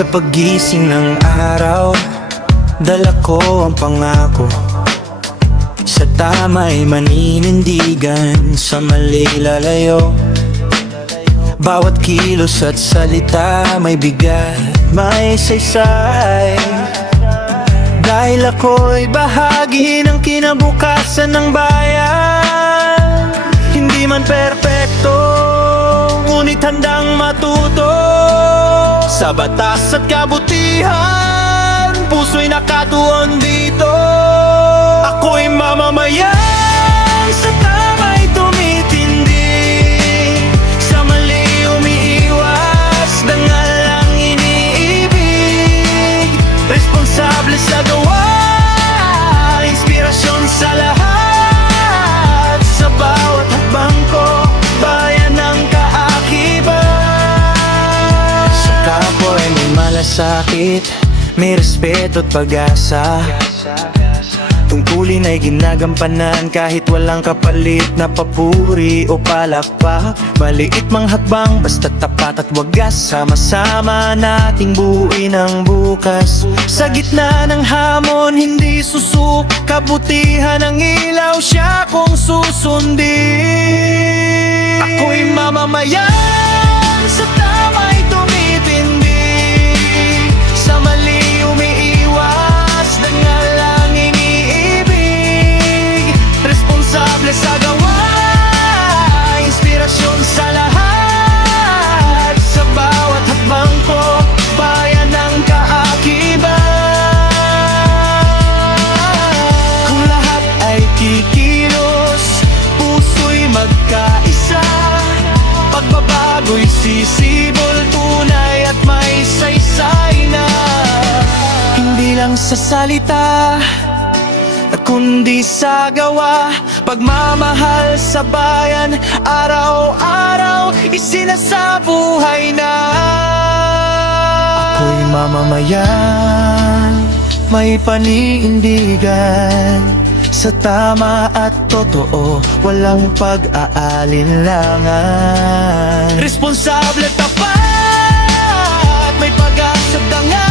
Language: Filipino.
Sa paggising ng araw, dala ko ang pangako. Sa tama'y maninindigan, sa mali lalayo. Bawat kilos at salita may bigat, may saysay. Dahil ako'y bahagi ng kinabukasan ng bayan. Hindi man perpekto, ngunit handang matuto. Sa batas at kabutihan, puso'y nakatuon dito. Ako'y mamamayan, sa tama'y tumitindi, sa mali umiiwas, dangal ang iniibig. Responsable sa gawa, inspirasyon sa lahat. Sa bawat hakbang ko, bayan ng kaakibat. Sa kapwa'y may malasakit, may respeto at pag-asa. Tungkulin ay ginagampanan kahit walang kapalit na papuri o palakpak. Maliit mang hakbang, basta tapat at wagas. Sama-sama nating buuin ang bukas. Sa gitna ng hamon, hindi susuk. Kabutihan ng ilaw, siya kong susundin. Ako'y mamamayan, sa tama'y tumitindi, sa mali umiiwas, dangal ang iniibig. Responsable sa gawa, inspirasyon sa lahat. Sa bawat hakbang ko, bayan ng kaakibat. Kung lahat ay kikilos, puso'y magkaisa. Pagbabago'y sisibol, tunay at may saysay na. Hindi lang sa salita, kundi sa gawa. Pagmamahal sa bayan, araw-araw isinasabuhay na. Ako'y mamamayan, may paninindigan, sa tama at totoo, walang pag-aalinlangan. Responsable, tapat, may pag-asa, dangal